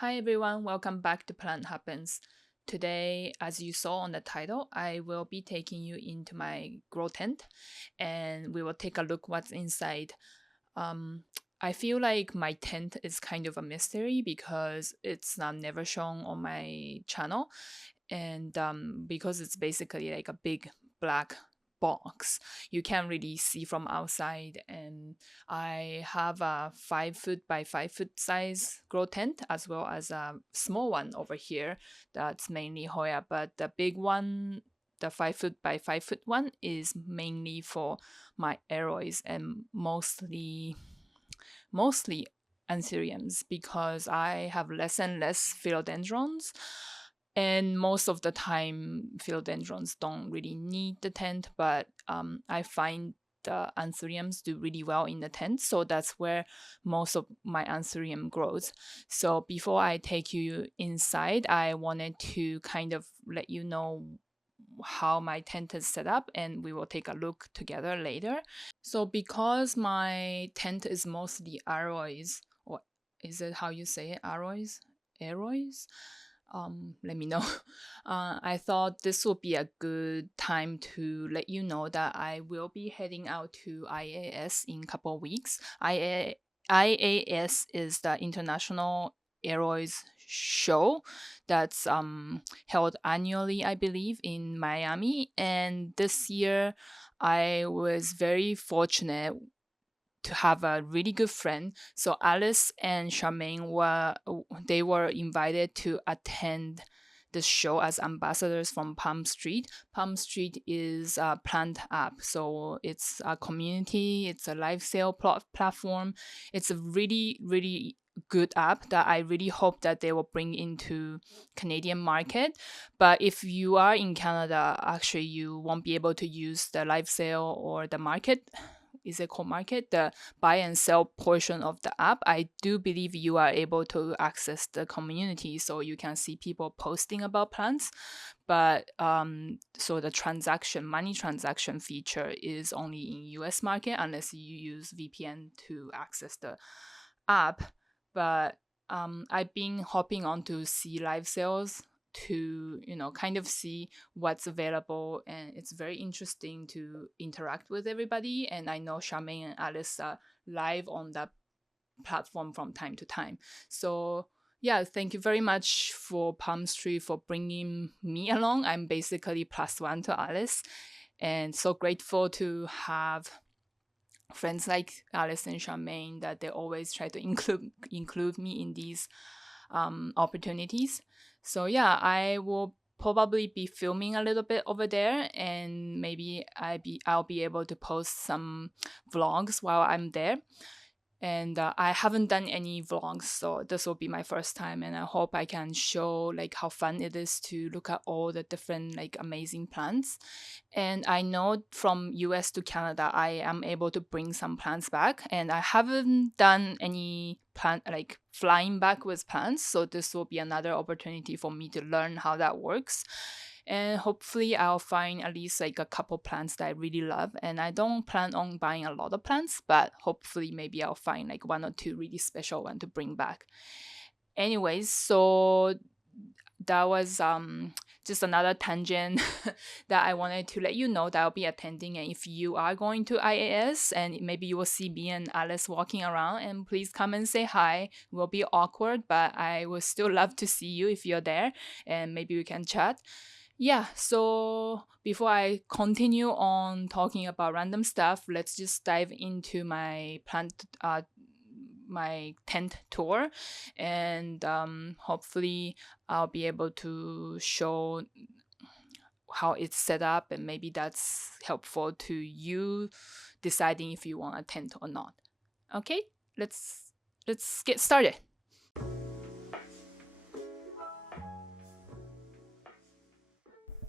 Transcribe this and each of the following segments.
Hi everyone, welcome back to Plant Happens. Today, as you saw on the title, I will be taking you into my grow tent and we will take a look what's inside. Um, I feel like my tent is kind of a mystery because it's never shown on my channel and because it's basically like a big black box you can't really see from outside. And I have a 5 foot by 5 foot size grow tent as well as a small one over here that's mainly Hoya, but the big one, the 5 foot by 5 foot one, is mainly for my aeroids and mostly anthuriums because I have less and less philodendrons. And most of the time, philodendrons don't really need the tent, but I find the anthuriums do really well in the tent. So that's where most of my anthurium grows. So before I take you inside, I wanted to kind of let you know how my tent is set up and we will take a look together later. So because my tent is mostly aroids, or is it how you say it? Aroids? Aroids? Let me know. I thought this would be a good time to let you know that I will be heading out to IAS in a couple of weeks. IAS is the International Aeroids Show that's held annually, I believe, in Miami. And this year, I was very fortunate to have a really good friend. So Alice and Charmaine were invited to attend the show as ambassadors from Palm Street. Palm Street is a plant app, so it's a community, it's a live sale platform. It's a really good app that I really hope that they will bring into Canadian market. But if you are in Canada, actually you won't be able to use the live sale or the market, is it called market, the buy and sell portion of the app. I do believe you are able to access the community so you can see people posting about plants. But so the money transaction feature is only in US market unless you use VPN to access the app. But I've been hopping on to see live sales to kind of see what's available, and it's very interesting to interact with everybody. And I know Charmaine and Alice are live on that platform from time to time. So yeah, thank you very much for Palm Street for bringing me along. I'm basically plus one to Alice, and so grateful to have friends like Alice and Charmaine that they always try to include me in these opportunities. So yeah, I will probably be filming a little bit over there, and maybe I'll be able to post some vlogs while I'm there. And I haven't done any vlogs, so this will be my first time, and I hope I can show like how fun it is to look at all the different like amazing plants. And I know from US to Canada I am able to bring some plants back, and I haven't done any plant like flying back with plants, so this will be another opportunity for me to learn how that works. And hopefully I'll find at least like a couple plants that I really love. And I don't plan on buying a lot of plants, but hopefully maybe I'll find like one or two really special one to bring back. Anyways, so that was just another tangent that I wanted to let you know that I'll be attending. And if you are going to IAS and maybe you will see me and Alice walking around, and please come and say hi. It will be awkward, but I would still love to see you if you're there, and maybe we can chat. Yeah, so before I continue on talking about random stuff, let's just dive into my tent tour, and hopefully I'll be able to show how it's set up, and maybe that's helpful to you deciding if you want a tent or not. Okay, let's get started.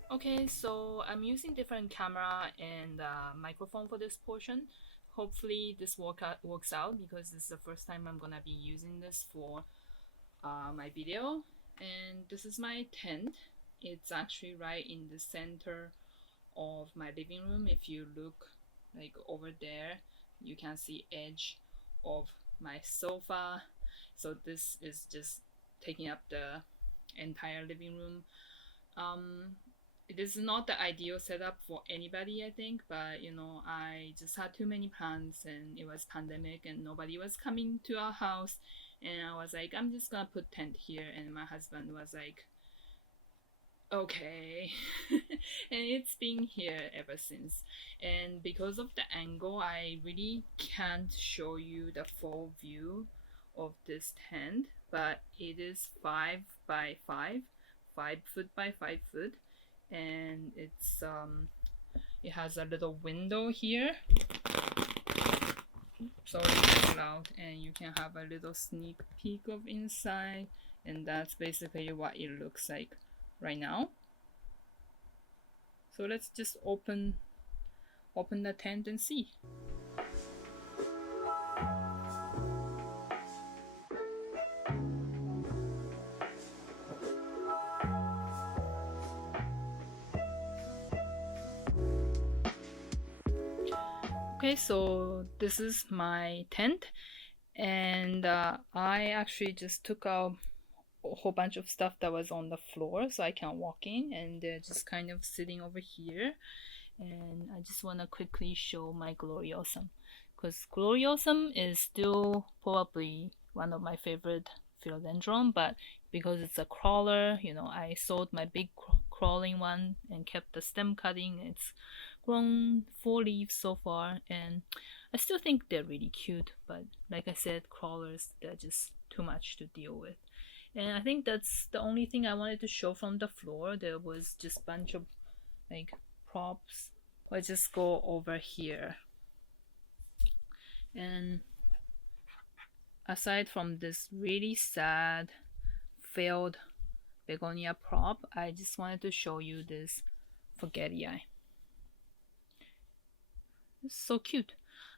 Okay, so I'm using different camera and microphone for this portion. Hopefully this works out because this is the first time I'm gonna be using this for my video. And this is my tent. It's actually right in the center of my living room. If you look like over there, you can see edge of my sofa. So this is just taking up the entire living room. It is not the ideal setup for anybody, I think, but I just had too many plants and it was pandemic and nobody was coming to our house, and I was like, I'm just gonna put tent here, and my husband was like, okay. And it's been here ever since. And because of the angle, I really can't show you the full view of this tent, but it is 5 by 5, 5 foot by 5 foot, and it has a little window here. Sorry, it's loud, and you can have a little sneak peek of inside, and that's basically what it looks like right now. So let's just open the tent and see. Okay, so this is my tent, and I actually just took out a whole bunch of stuff that was on the floor so I can walk in, and they're just kind of sitting over here. And I just want to quickly show my Gloriosum, because Gloriosum is still probably one of my favorite philodendron, but because it's a crawler, I sold my big crawling one and kept the stem cutting. It's grown 4 leaves so far, and I still think they're really cute, but like I said, crawlers, they're just too much to deal with. And I think that's the only thing I wanted to show from the floor. There was just a bunch of like props. Let's just go over here. And aside from this really sad failed begonia prop, I just wanted to show you this forgetii. It's so cute.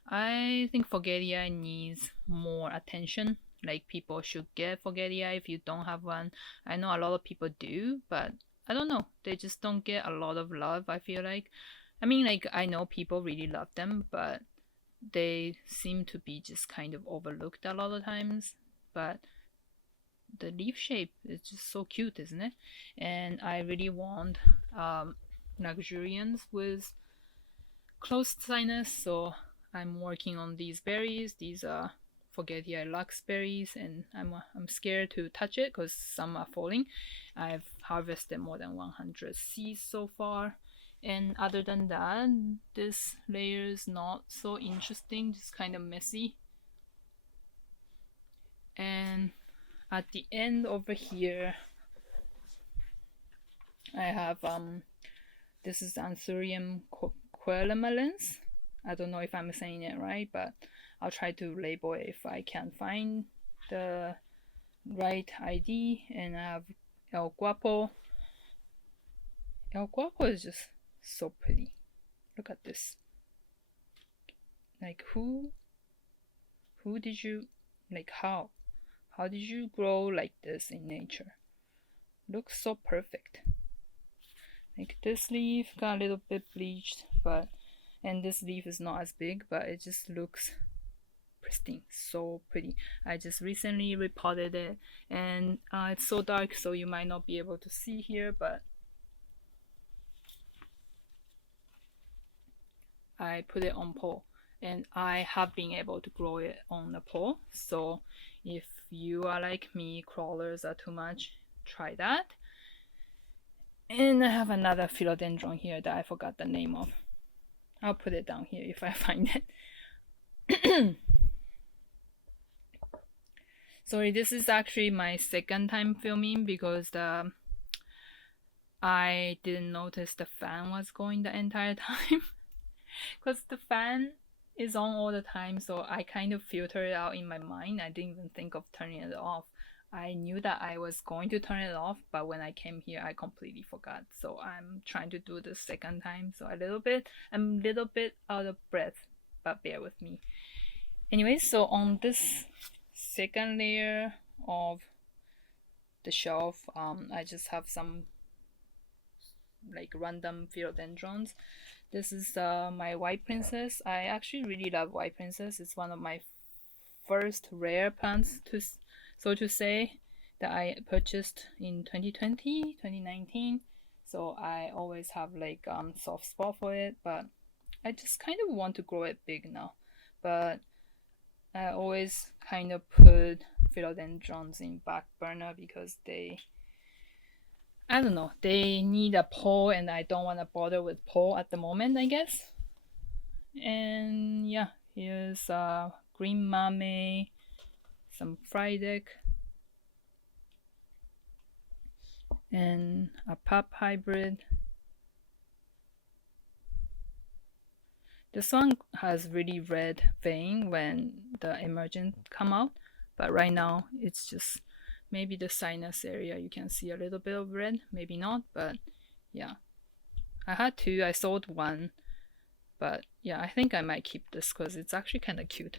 I think forgetii needs more attention. Like, people should get forgetii if you don't have one. I know a lot of people do, but I don't know. They just don't get a lot of love, I feel like. I mean, like, I know people really love them, but they seem to be just kind of overlooked a lot of times. But the leaf shape is just so cute, isn't it? And I really want luxurians with closed sinus, so I'm working on these berries. These are forgetii lux berries, and I'm scared to touch it because some are falling. I've harvested more than 100 seeds so far, and other than that, this layer is not so interesting, just kind of messy. And at the end over here, I have this is Anthurium quellamalens. I don't know if I'm saying it right, but I'll try to label it if I can find the right ID. And I have El Guapo. El Guapo is just so pretty. Look at this. Like, who did you, like, how did you grow like this in nature? Looks so perfect. Like, this leaf got a little bit bleached, and this leaf is not as big, but it just looks pristine, so pretty. I just recently repotted it, and it's so dark, so you might not be able to see here, but I put it on pole, and I have been able to grow it on the pole. So if you are like me, crawlers are too much, try that. And I have another philodendron here that I forgot the name of. I'll put it down here if I find it. Sorry, this is actually my second time filming because I didn't notice the fan was going the entire time. Because the fan is on all the time, so I kind of filter it out in my mind. I didn't even think of turning it off. I knew that I was going to turn it off, but when I came here, I completely forgot. So I'm trying to do the second time. So I'm a little bit out of breath, but bear with me. Anyway, so on this second layer of the shelf, I just have some like random philodendrons. This is my white princess. I actually really love white princess. It's one of my first rare plants, so to say, that I purchased in 2020, 2019. So I always have like soft spot for it, but I just kind of want to grow it big now. But I always kind of put philodendrons in back burner because I don't know, they need a pole and I don't want to bother with pole at the moment, I guess. And yeah, here's green mame, some fried egg, and a pup hybrid. This one has really red vein when the emergent come out, but right now it's just maybe the sinus area you can see a little bit of red, maybe not, but yeah. I had two, I sold one, but yeah, I think I might keep this because it's actually kind of cute.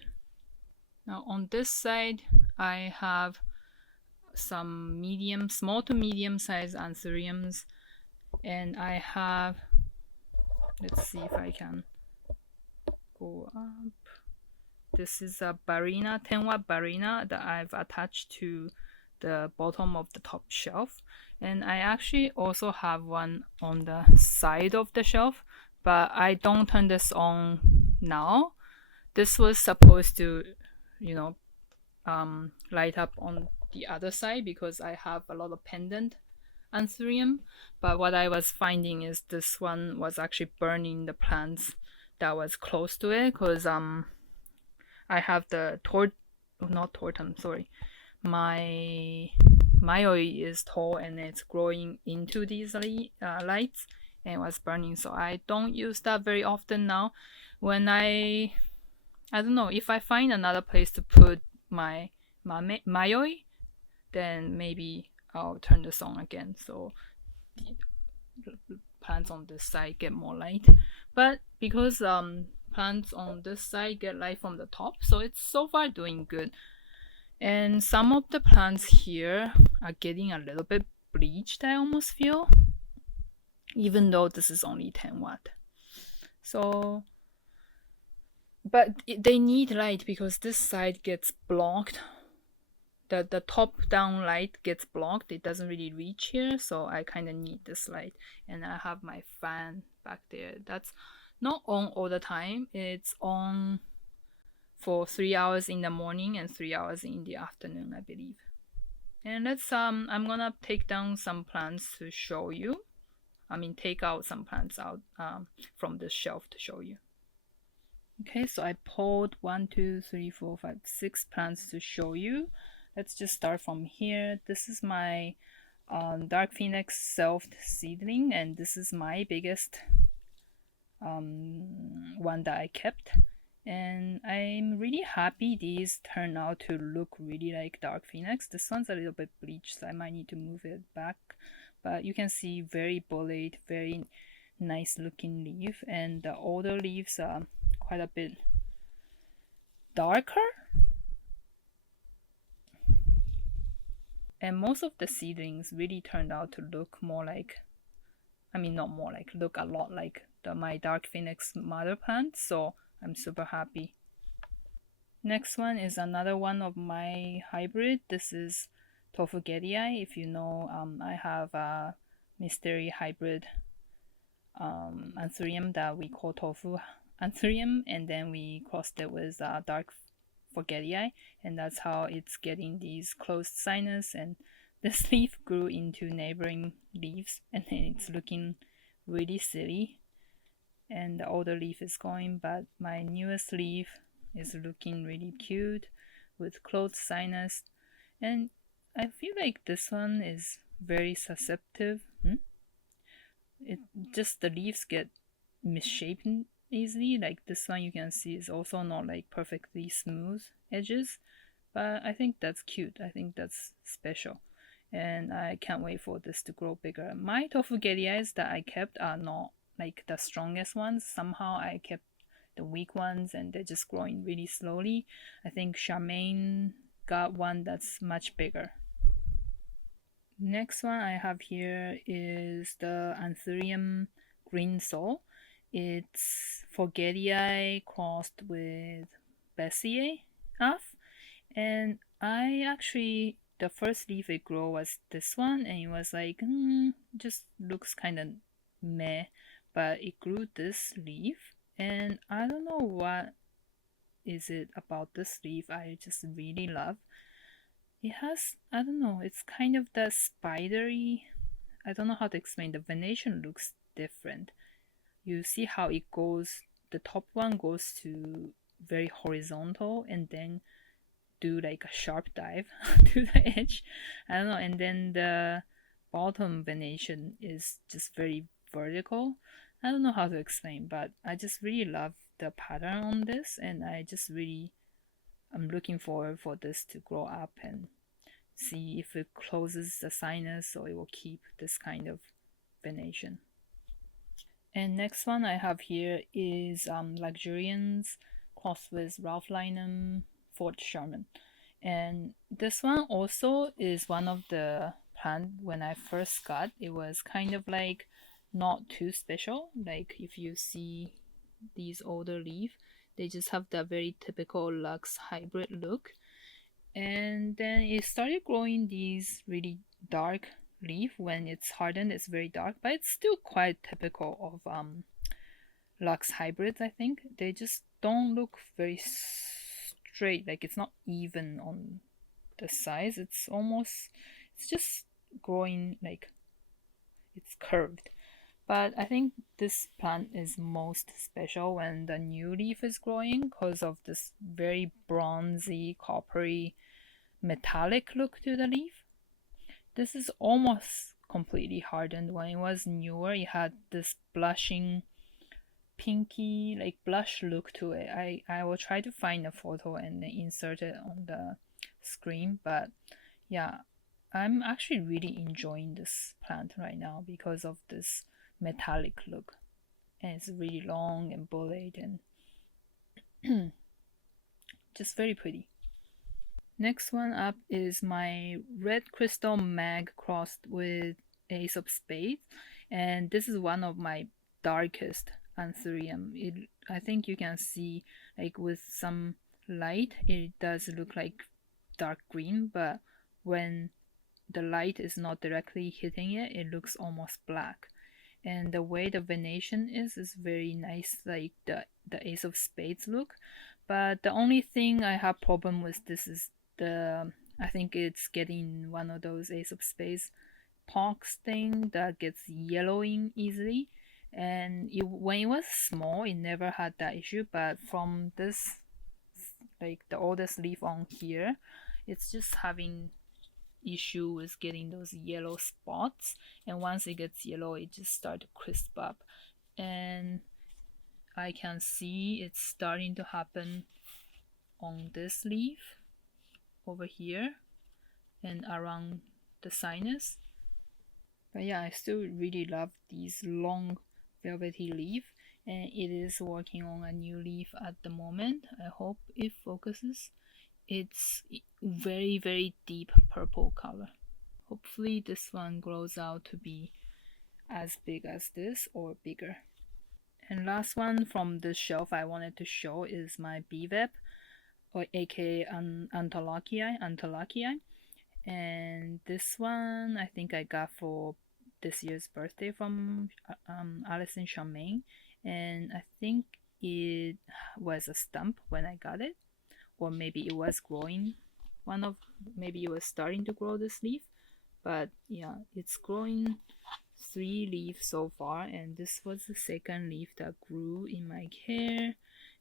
Now on this side, I have some small to medium size anthuriums, and I have, let's see if I can go up. This is a Barrina, 10-watt Barrina that I've attached to the bottom of the top shelf. And I actually also have one on the side of the shelf, but I don't turn this on now. This was supposed to, light up on the other side because I have a lot of pendant anthurium. But what I was finding is this one was actually burning the plants that was close to it because I have the my mayoi is tall and it's growing into these lights and it was burning, so I don't use that very often now. When I don't know, if I find another place to put my mayoi, then maybe I'll turn this on again so the plants on this side get more light. But because plants on this side get light from the top, so it's so far doing good. And some of the plants here are getting a little bit bleached, I almost feel, even though this is only 10 watt. So, but they need light because this side gets blocked. The top down light gets blocked. It doesn't really reach here, so I kind of need this light. And I have my fan back there. That's not on all the time. It's on for 3 hours in the morning and 3 hours in the afternoon, I believe. And let's I'm gonna take down some plants to show you. Take out some plants out from the shelf to show you. Okay, so I pulled 1, 2, 3, 4, 5, 6 plants to show you. Let's just start from here. This is my Dark Phoenix Self seedling, and this is my biggest one that I kept. And I'm really happy these turn out to look really like Dark Phoenix. This one's a little bit bleached, so I might need to move it back. But you can see very bullied, very nice looking leaf, and the older leaves are quite a bit darker. And most of the seedlings really turned out to look more like, look a lot like my Dark Phoenix mother plant, so I'm super happy. Next one is another one of my hybrid. This is Tofu Gedii. If you know, I have a mystery hybrid anthurium that we call Tofu anthurium, and then we crossed it with Dark Forgetii, and that's how it's getting these closed sinus. And this leaf grew into neighboring leaves, and then it's looking really silly. And the older leaf is going, but my newest leaf is looking really cute with closed sinus. And I feel like this one is very susceptible. It just, the leaves get misshapen easily. Like this one you can see is also not like perfectly smooth edges, but I think that's cute. I think that's special, and I can't wait for this to grow bigger. My Tofu Gedii that I kept are not like the strongest ones. Somehow I kept the weak ones and they're just growing really slowly. I think Charmaine got one that's much bigger. Next one I have here is the Anthurium Green Soul. It's Forgetii crossed with Bessier F, and I actually the first leaf it grew was this one, and it was like, just looks kind of meh, but it grew this leaf, and I don't know what is it about this leaf I just really love. It has, I don't know, it's kind of the spidery, I don't know how to explain, the venation looks different. You see how it goes, the top one goes to very horizontal and then do like a sharp dive to the edge. I don't know, and then the bottom venation is just very vertical. I don't know how to explain, but I just really love the pattern on this, and I'm looking forward for this to grow up and see if it closes the sinus or it will keep this kind of venation. And next one I have here is Luxuriance crossed with Ralph Lynam Fort Sherman. And this one also is one of the plant when I first got. It was kind of like not too special. Like if you see these older leaf, they just have that very typical Lux hybrid look. And then it started growing these really dark leaf. When it's hardened, it's very dark, but it's still quite typical of Lux hybrids. I think they just don't look very straight, like it's not even on the size. It's just growing like it's curved. But I think this plant is most special when the new leaf is growing because of this very bronzy, coppery, metallic look to the leaf. This is almost completely hardened. When it was newer, it had this blushing, pinky, like blush look to it. I will try to find a photo and insert it on the screen. But yeah, I'm actually really enjoying this plant right now because of this metallic look. And it's really long and bullet and just very pretty. Next one up is my red crystal mag crossed with ace of spades, and this is one of my darkest anthurium. I think you can see like with some light it does look like dark green, but when the light is not directly hitting it, it looks almost black. And the way the venation is very nice, like the ace of spades look. But the only thing I have problem with this is I think it's getting one of those ace of spades pox thing that gets yellowing easily. And when it was small, it never had that issue. But from this, like the oldest leaf on here, it's just having issue with getting those yellow spots. And once it gets yellow, it just starts to crisp up. And I can see it's starting to happen on this leaf over here and around the sinus. But yeah, I still really love these long velvety leaf, and it is working on a new leaf at the moment. I hope it focuses. It's very, very deep purple color. Hopefully this one grows out to be as big as this or bigger. And last one from this shelf I wanted to show is my BVEP, or aka Antolachii. And this one I think I got for this year's birthday from Alice and Charmaine, and I think it was a stump when I got it, or maybe it was growing. Maybe it was starting to grow this leaf, but yeah, it's growing 3 leaves so far, and this was the second leaf that grew in my care,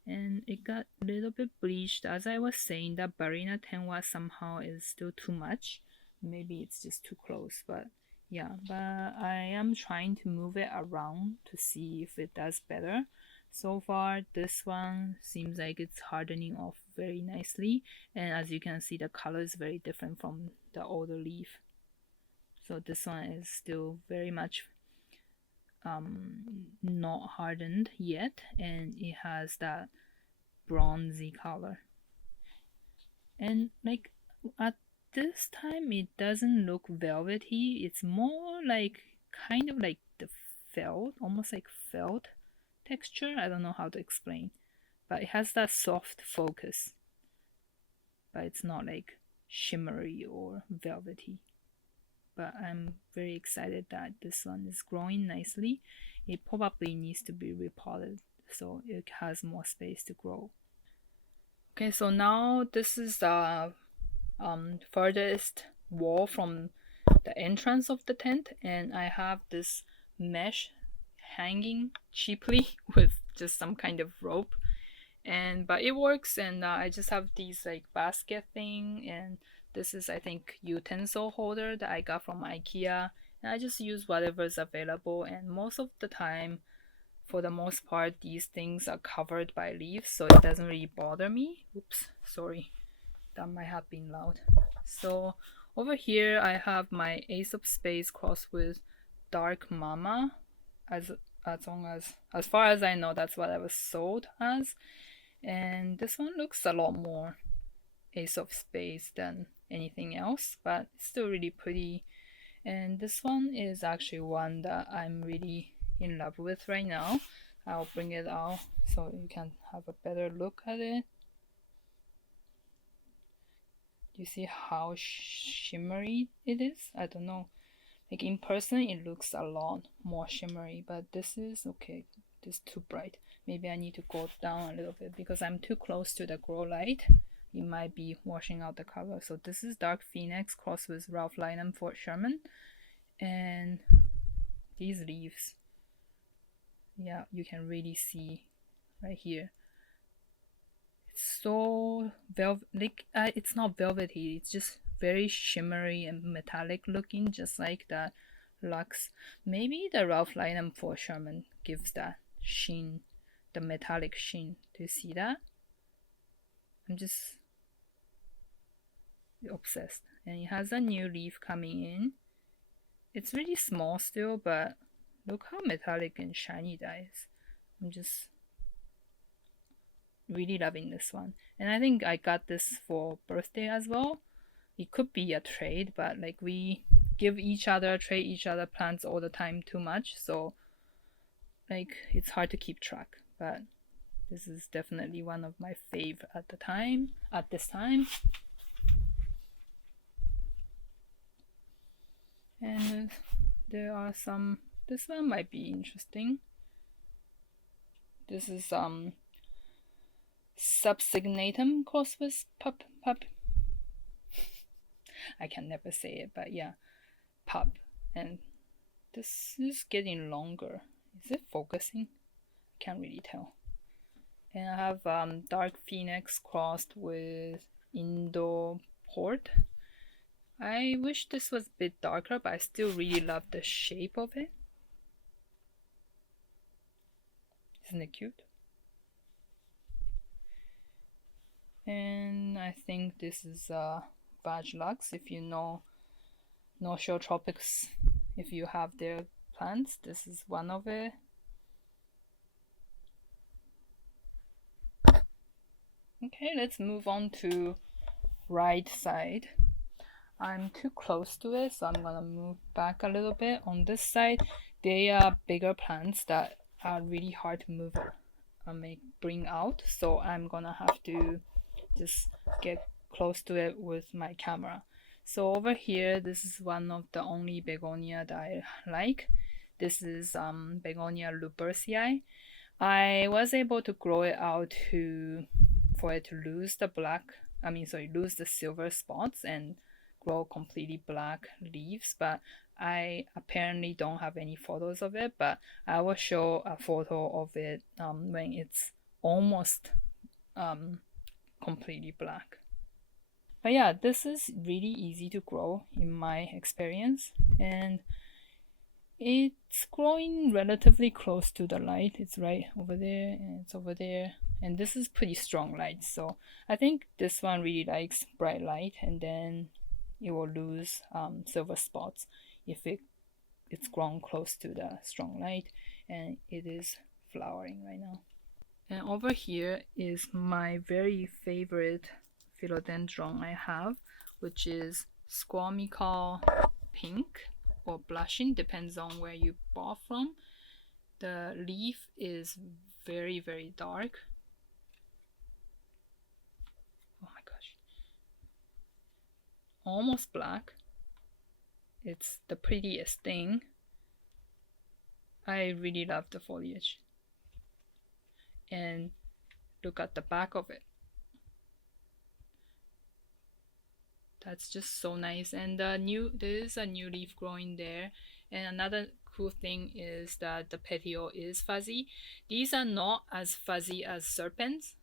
and it got a little bit bleached. As I was saying, that Barrina tenwa somehow is still too much. Maybe it's just too close, but yeah, but I am trying to move it around to see if it does better. So far, this one seems like it's hardening off very nicely, and as you can see, the color is very different from the older leaf. So this one is still very much not hardened yet, and it has that bronzy color. And like at this time, it doesn't look velvety. It's more like kind of like the felt, almost like felt texture. I don't know how to explain, but it has that soft focus. But it's not like shimmery or velvety. But I'm very excited that this one is growing nicely. It probably needs to be repotted so it has more space to grow. Okay, so now this is the furthest wall from the entrance of the tent, and I have this mesh hanging cheaply with just some kind of rope, and but it works. And I just have these like basket thing, and this is I think utensil holder that I got from IKEA, and I just use whatever's available. And most of the time, for the most part, these things are covered by leaves, so it doesn't really bother me. Oops, sorry, that might have been loud. So over here I have my Ace of Spades crossed with Dark Mama. As far as I know, that's what I was sold as. And this one looks a lot more Ace of Spades than anything else, but it's still really pretty. And this one is actually one that I'm really in love with right now. I'll bring it out so you can have a better look at it. You see how shimmery it is? I don't know. Like in person, it looks a lot more shimmery, but this is okay. This is too bright. Maybe I need to go down a little bit because I'm too close to the grow light. It might be washing out the color. So this is Dark Phoenix crossed with Ralph Lynam for Sherman. And these leaves, yeah, you can really see right here. It's so it's not velvety, it's just very shimmery and metallic looking, just like that Lux. Maybe the Ralph Lynam for Sherman gives that sheen, the metallic sheen. Do you see that? I'm just obsessed. And it has a new leaf coming in. It's really small still, but look how metallic and shiny that is. I'm just really loving this one. And I think I got this for birthday as well. It could be a trade, but like we trade each other plants all the time too much, so like it's hard to keep track. But this is definitely one of my fave at this time. And there are some, this one might be interesting. This is subsignatum crossed with pup. I can never say it, but yeah, pup. And this is getting longer. Is it focusing? Can't really tell. And I have Dark Phoenix crossed with Indo Port. I wish this was a bit darker, but I still really love the shape of it. Isn't it cute? And I think this is Baj Lux. If you know North Shore Tropics, if you have their plants, this is one of it. Okay, let's move on to right side. I'm too close to it, so I'm gonna move back a little bit. On this side, they are bigger plants that are really hard to move bring out, so I'm gonna have to just get close to it with my camera. So over here, this is one of the only begonia that I like. This is Begonia lupercii. I was able to grow it out for it to lose lose the silver spots and grow completely black leaves, but I apparently don't have any photos of it, but I will show a photo of it when it's almost completely black. But yeah, this is really easy to grow in my experience, and it's growing relatively close to the light. It's right over there and it's over there, and this is pretty strong light, so I think this one really likes bright light, and then it will lose silver spots if it's grown close to the strong light, and it is flowering right now. And over here is my very favorite philodendron I have, which is squamical pink or blushing, depends on where you bought from. The leaf is very, very dark. Oh my gosh. almost black. It's the prettiest thing. I really love the foliage. And look at the back of it. That's just so nice. And there is a new leaf growing there. And another cool thing is that the petiole is fuzzy. These are not as fuzzy as serpents,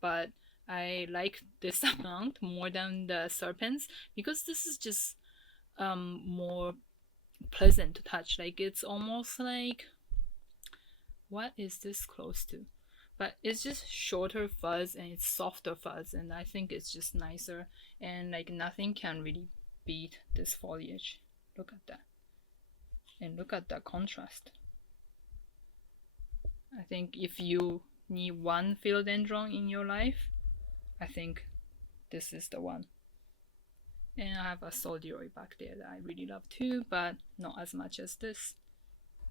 but I like this amount more than the serpents because this is just more pleasant to touch. Like it's almost like, what is this close to? But it's just shorter fuzz and it's softer fuzz, and I think it's just nicer, and like nothing can really beat this foliage. Look at that. And look at that contrast. I think if you need one philodendron in your life, I think this is the one. And I have a soldier back there that I really love too, but not as much as this.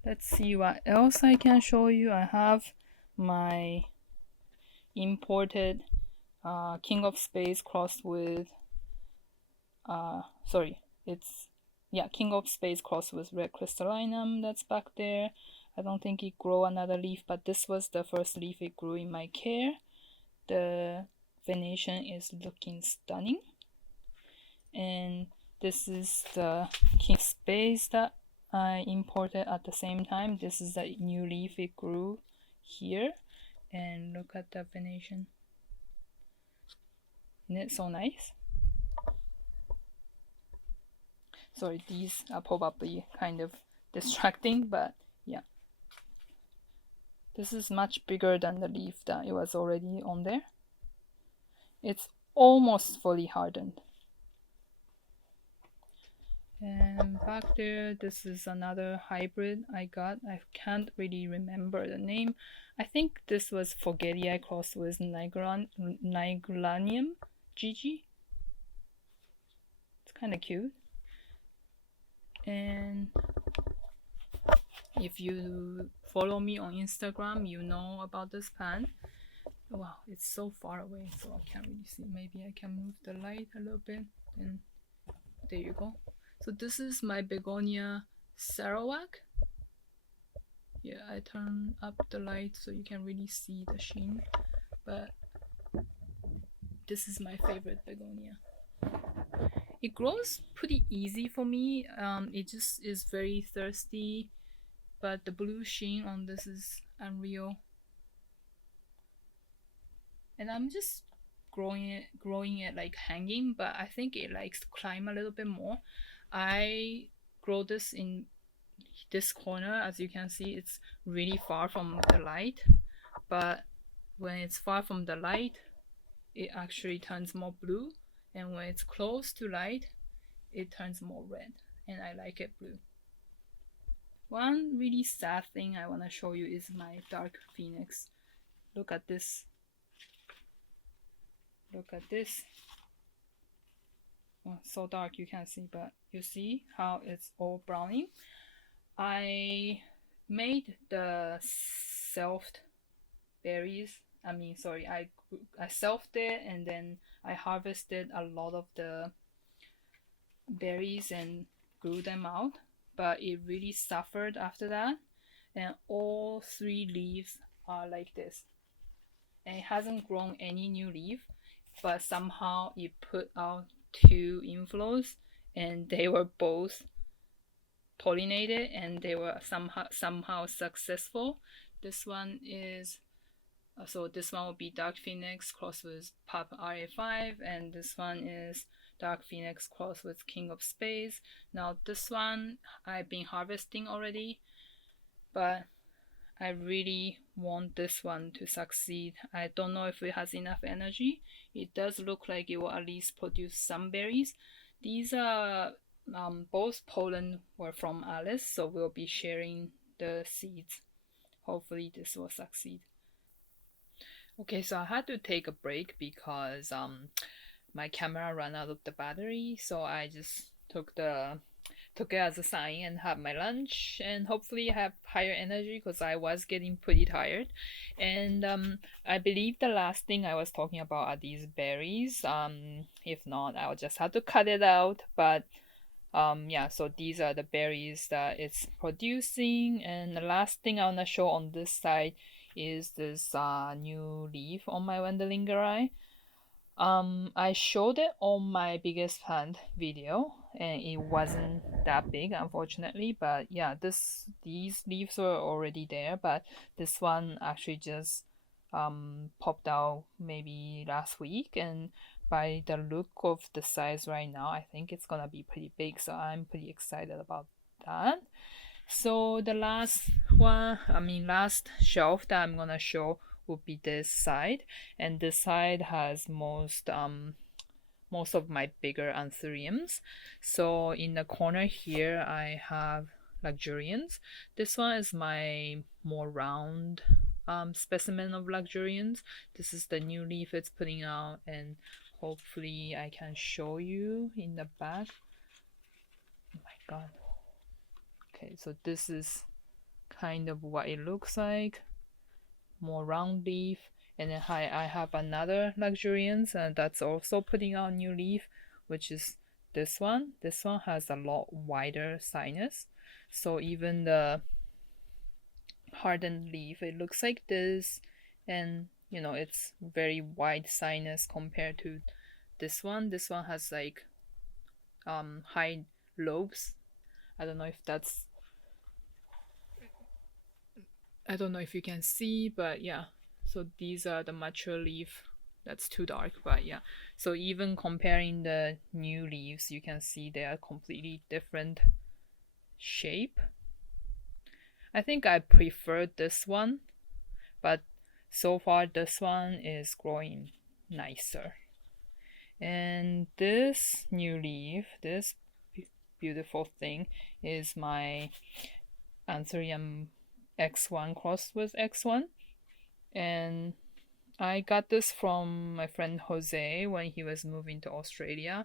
Let's see what else I can show you. I have my imported King of Spades crossed with King of Spades crossed with red crystallinum that's back there. I don't think it grew another leaf, but this was the first leaf it grew in my care. The venation is looking stunning. And this is the King of Spades that I imported at the same time. This is the new leaf it grew here. And look at the venation. Isn't it so nice? Sorry, these are probably kind of distracting, but yeah. This is much bigger than the leaf that it was already on there. It's almost fully hardened. And back there, this is another hybrid I got. I can't really remember the name. I think this was Forgetii crossed with Nigellanium GG. It's kind of cute. And if you follow me on Instagram, you know about this plant. Wow, it's so far away, so I can't really see. Maybe I can move the light a little bit. And there you go. So this is my Begonia Sarawak. Yeah, I turn up the light so you can really see the sheen. But this is my favorite begonia. It grows pretty easy for me. It just is very thirsty, but the blue sheen on this is unreal. And I'm just growing it like hanging, but I think it likes to climb a little bit more. I grow this in this corner. As you can see, it's really far from the light, but when it's far from the light, it actually turns more blue, and when it's close to light, it turns more red, and I like it blue. One really sad thing I want to show you is my dark phoenix. Look at this. Look at this. Oh, so dark you can't see, but you see how it's all browning. I made the selfed berries. I selfed it, and then I harvested a lot of the berries and grew them out, but it really suffered after that, and all 3 leaves are like this, and it hasn't grown any new leaf, but somehow it put out 2 inflows, and they were both pollinated, and they were somehow successful. This one is this one will be Dark Phoenix crossed with Pop RA5, and this one is Dark Phoenix crossed with King of Spades. Now this one I've been harvesting already, but I really want this one to succeed. I don't know if it has enough energy. It does look like it will at least produce some berries. These are both pollen were from Alice, so we'll be sharing the seeds. Hopefully this will succeed. Okay, so I had to take a break because my camera ran out of the battery, so I just took the took it as a sign and have my lunch and hopefully have higher energy because I was getting pretty tired. And I believe the last thing I was talking about are these berries. If not, I'll just have to cut it out. But yeah, so these are the berries that it's producing. And the last thing I want to show on this side is this new leaf on my Wendelingeri. I showed it on my biggest plant video, and it wasn't that big, unfortunately. But yeah, these leaves were already there, but this one actually just popped out maybe last week, and by the look of the size right now, I think it's gonna be pretty big. So I'm pretty excited about that. So the last shelf that I'm gonna show would be this side, and this side has most of my bigger anthuriums. So in the corner here, I have luxurians. This one is my more round specimen of luxurians. This is the new leaf it's putting out, and hopefully I can show you in the back. Oh my god. Okay, so this is kind of what it looks like. More round leaf. And then I have another luxurians, and that's also putting out new leaf, which is this one. This one has a lot wider sinus. So even the hardened leaf, it looks like this, and it's very wide sinus compared to this one. This one has like high lobes. I don't know if you can see, but yeah. So these are the mature leaf. That's too dark, but yeah. So even comparing the new leaves, you can see they are completely different shape. I think I prefer this one, but so far this one is growing nicer. And this new leaf, this beautiful thing, is my Anthurium X1 crossed with X1. And I got this from my friend Jose when he was moving to Australia,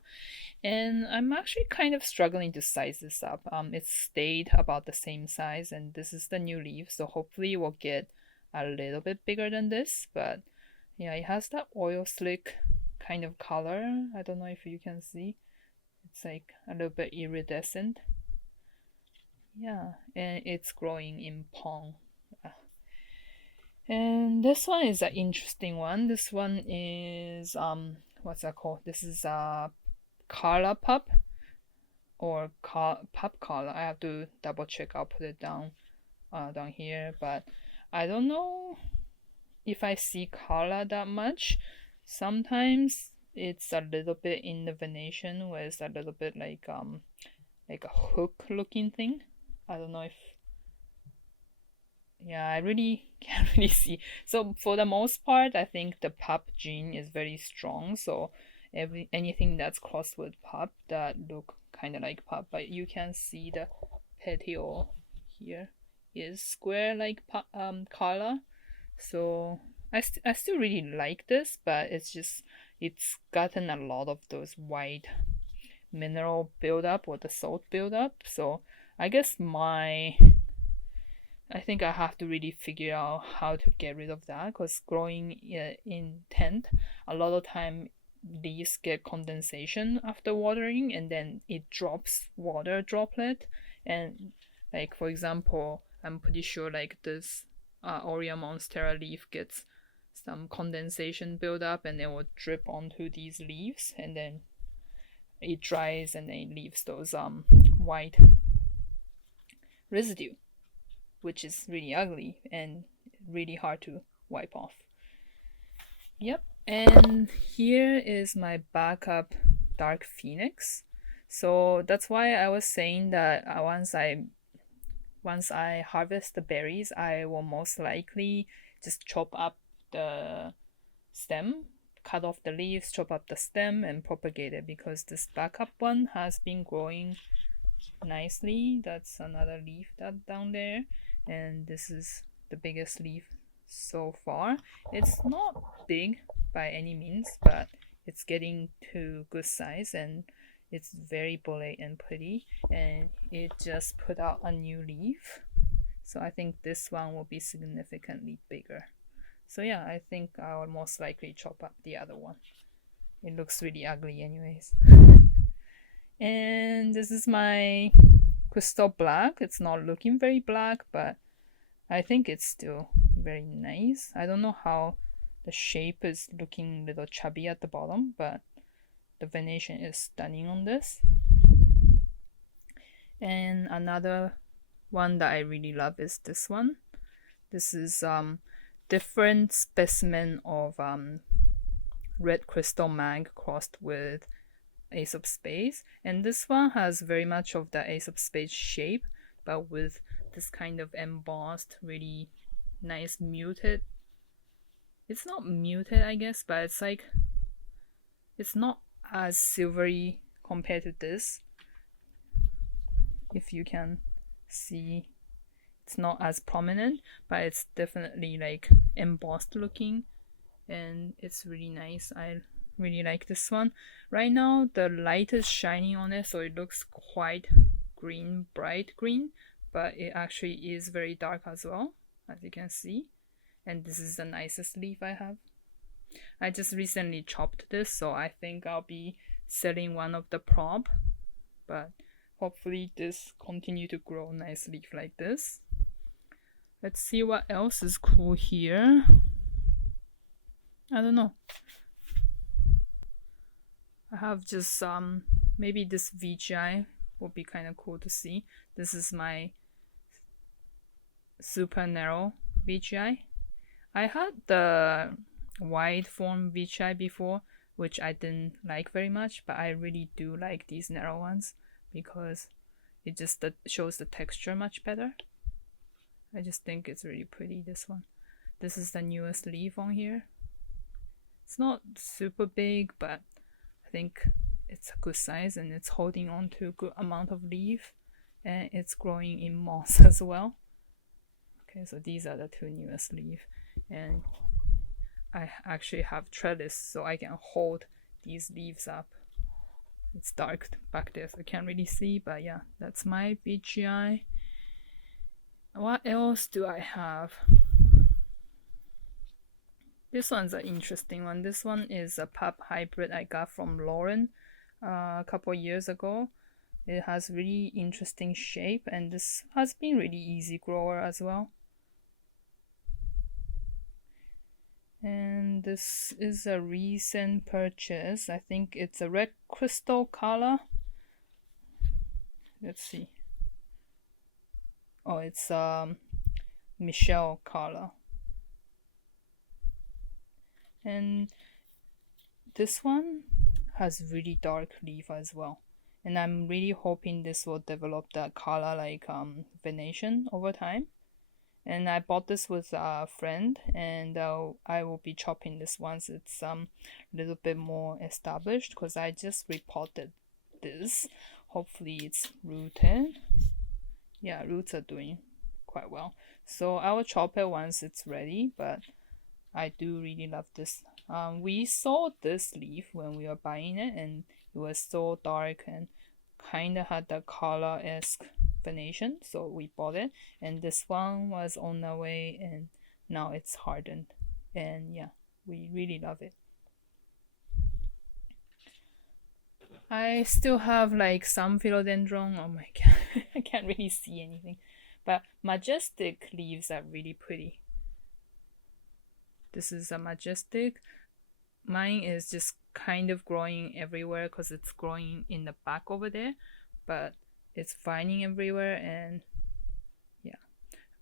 and I'm actually kind of struggling to size this up. It stayed about the same size, and this is the new leaf, so hopefully it will get a little bit bigger than this. But yeah, it has that oil slick kind of color. I don't know if you can see. It's like a little bit iridescent. Yeah, and it's growing in pong. And this one is an interesting one. This one is what's that called? This is a Carla pup or pup Carla. I have to double check. I'll put it down here, but I don't know if I see Carla that much. Sometimes it's a little bit in the venation where it's a little bit like a hook looking thing. I don't know if I really can't really see. So for the most part, I think the pup gene is very strong. So anything that's crossed with pup that look kind of like pup, but you can see the petiole here is square like Carla. So I still really like this, but it's gotten a lot of those white mineral buildup or the salt buildup. So I guess I think I have to really figure out how to get rid of that, because growing in tent, a lot of time leaves get condensation after watering, and then it drops water droplet. And like for example, I'm pretty sure like this Aurea monstera leaf gets some condensation build up, and then will drip onto these leaves, and then it dries, and then it leaves those white residue, which is really ugly and really hard to wipe off. Yep, and here is my backup dark phoenix. So that's why I was saying that once I harvest the berries, I will most likely just chop up the stem, cut off the leaves, chop up the stem, and propagate it, because this backup one has been growing nicely. That's another leaf that down there, and this is the biggest leaf so far. It's not big by any means, but it's getting to good size, and It's very bullet and pretty, and it just put out a new leaf. So I think this one will be significantly bigger. So yeah, I think I will most likely chop up the other one. It looks really ugly anyways. And this is my crystal black. It's not looking very black, but I think it's still very nice. I don't know how the shape is looking a little chubby at the bottom, but the venation is stunning on this. And another one that I really love is this one. This is different specimen of red crystal mag crossed with Ace of Spades, and this one has very much of the Ace of Spades shape, but with this kind of embossed, really nice muted. It's not muted, I guess, but it's like it's not as silvery compared to this. If you can see, it's not as prominent, but it's definitely like embossed looking, and it's really nice. I really like this one. Right now the light is shining on it, so it looks quite green, bright green, but it actually is very dark as well, as you can see. And this is the nicest leaf I have. I just recently chopped this, so I think I'll be selling one of the prop, but hopefully this continue to grow nice leaf like this. Let's see what else is cool here. I don't know. I have just maybe this VGI will be kind of cool to see. This is my super narrow VGI. I had the wide form VGI before, which I didn't like very much, but I really do like these narrow ones because it just shows the texture much better. I just think it's really pretty, this one. This is the newest leaf on here. It's not super big, but I think it's a good size, and it's holding on to a good amount of leaf, and it's growing in moss as well. Okay, so these are the two newest leaves, and I actually have trellis so I can hold these leaves up. It's dark back there, so I can't really see, but yeah, that's my VGI. What else do I have? This one's an interesting one. This one is a pup hybrid I got from Lauren a couple years ago. It has really interesting shape, and this has been really easy grower as well. And this is a recent purchase. I think it's a red crystal color. Let's see. Oh, it's Michelle color. And this one has really dark leaf as well, and I'm really hoping this will develop that color like venation over time. And I bought this with a friend, and I will be chopping this once it's a little bit more established, because I just repotted this. Hopefully it's rooted. Yeah, roots are doing quite well, so I will chop it once it's ready. But I do really love this. We saw this leaf when we were buying it, and it was so dark and kind of had the color-esque venation, so we bought it. And this one was on the way, and now it's hardened, and yeah, we really love it. I still have like some philodendron. Oh my god, I can't really see anything, but majestic leaves are really pretty. This is a majestic. Mine is just kind of growing everywhere because it's growing in the back over there, but it's vining everywhere. And yeah,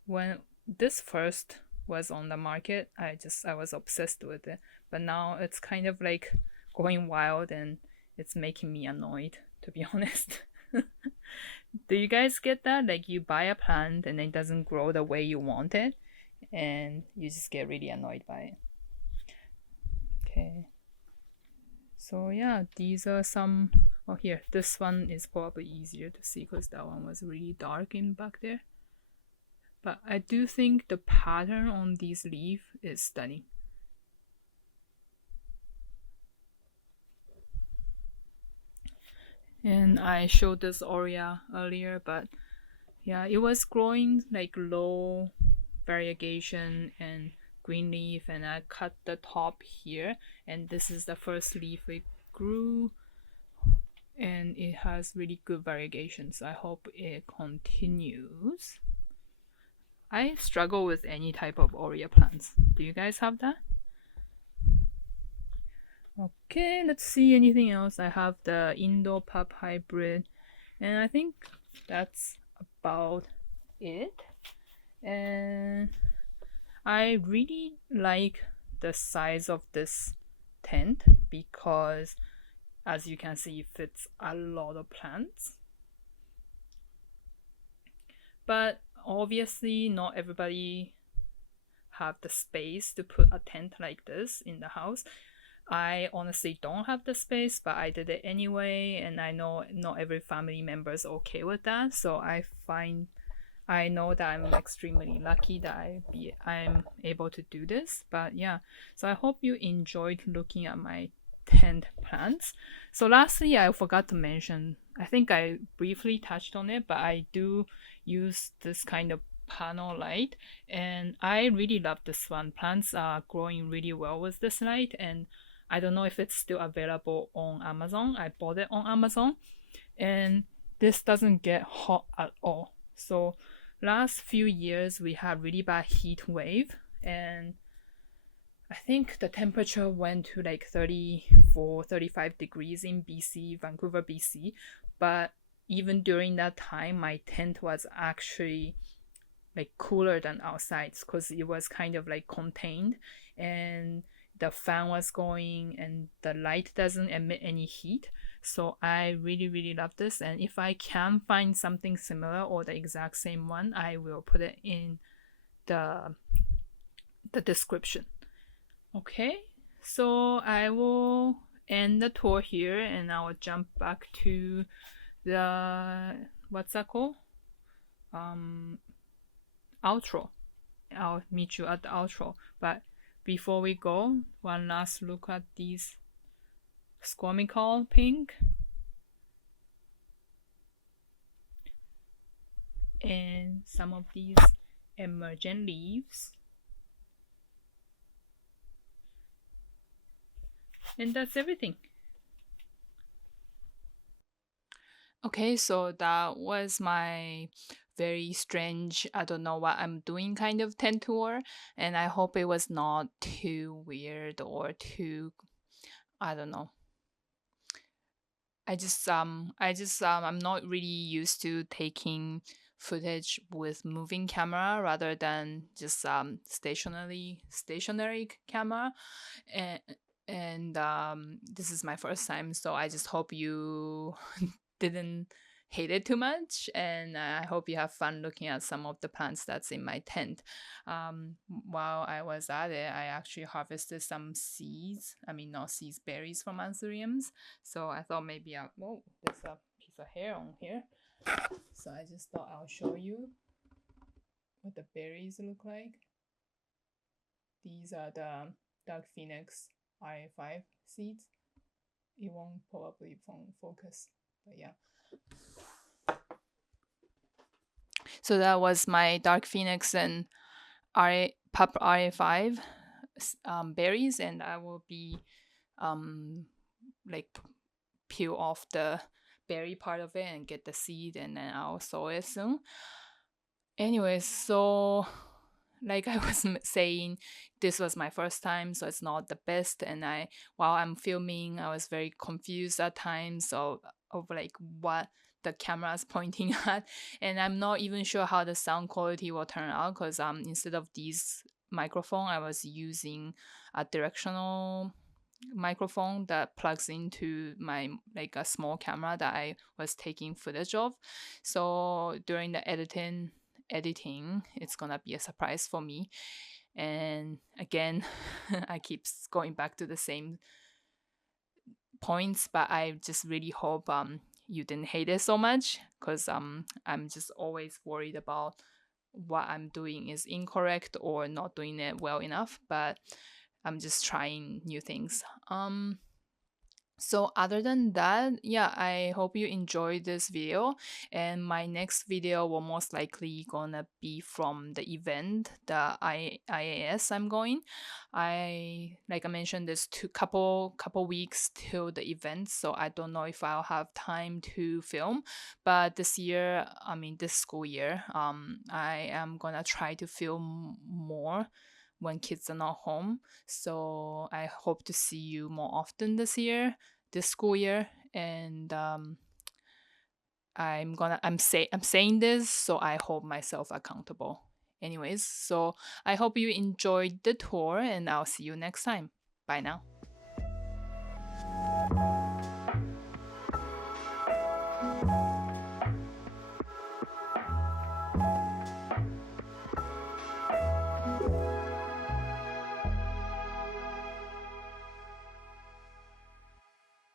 when this first was on the market, I was obsessed with it, but now it's kind of like going wild, and it's making me annoyed, to be honest. Do you guys get that? Like, you buy a plant and it doesn't grow the way you want it, and you just get really annoyed by it. Okay, so yeah, these are some. Oh, here, this one is probably easier to see because that one was really dark in back there, but I do think the pattern on these leaves is stunning. And I showed this Aurea earlier, but yeah, it was growing like low variegation and green leaf, and I cut the top here, and this is the first leaf it grew, and it has really good variegations. I hope it continues. I struggle with any type of Aurea plants. Do you guys have that? Okay, let's see anything else. I have the Indo Pup hybrid, and I think that's about it. And I really like the size of this tent because, as you can see, it fits a lot of plants. But obviously, not everybody have the space to put a tent like this in the house. I honestly don't have the space, but I did it anyway, and I know not every family member is okay with that. So I know that I'm extremely lucky that I'm able to do this. But yeah, so I hope you enjoyed looking at my tent plants. So lastly, I forgot to mention, I think I briefly touched on it, but I do use this kind of panel light, and I really love this one. Plants are growing really well with this light, and I don't know if it's still available on Amazon. I bought it on Amazon, and this doesn't get hot at all. So last few years we had really bad heat wave, and I think the temperature went to like 34, 35 degrees in BC, Vancouver, BC. But even during that time, my tent was actually like cooler than outside because it was kind of like contained, and the fan was going and the light doesn't emit any heat. So I really really love this, and if I can find something similar or the exact same one, I will put it in the description. Okay, so I will end the tour here, and I will jump back to the what's that called, outro. I'll meet you at the outro. But before we go, one last look at these squamical pink and some of these emergent leaves. And that's everything. Okay, so that was my very strange, I don't know what I'm doing kind of tent tour. And I hope it was not too weird or too, I don't know. I'm not really used to taking footage with moving camera rather than just stationary camera, and this is my first time, so I just hope you didn't hate it too much, and I hope you have fun looking at some of the plants that's in my tent. While I was at it, I actually harvested some seeds, I mean not seeds, berries from anthuriums. So I thought maybe whoa, there's a piece of hair on here. So I just thought I'll show you what the berries look like. These are the Dark Phoenix I5 seeds. It won't probably focus, but yeah. So that was my Dark Phoenix and Pup RA5 berries, and I will be like peel off the berry part of it and get the seed, and then I'll sow it soon. Anyways, so like I was saying, this was my first time, so it's not the best. And while I'm filming, I was very confused at times of like what the camera is pointing at, and I'm not even sure how the sound quality will turn out because instead of these microphone, I was using a directional microphone that plugs into my like a small camera that I was taking footage of. So during the editing, it's gonna be a surprise for me. And again, I keep going back to the same points, but I just really hope you didn't hate it so much, because I'm just always worried about what I'm doing is incorrect or not doing it well enough. But I'm just trying new things. So other than that, yeah, I hope you enjoyed this video, and my next video will most likely gonna be from the event, the IAS I'm going. I like I mentioned, there's couple weeks till the event, so I don't know if I'll have time to film. But this year, I mean this school year, I am gonna try to film more when kids are not home. So I hope to see you more often this school year. And I'm saying this, so I hold myself accountable. Anyways, so I hope you enjoyed the tour, and I'll see you next time. Bye now.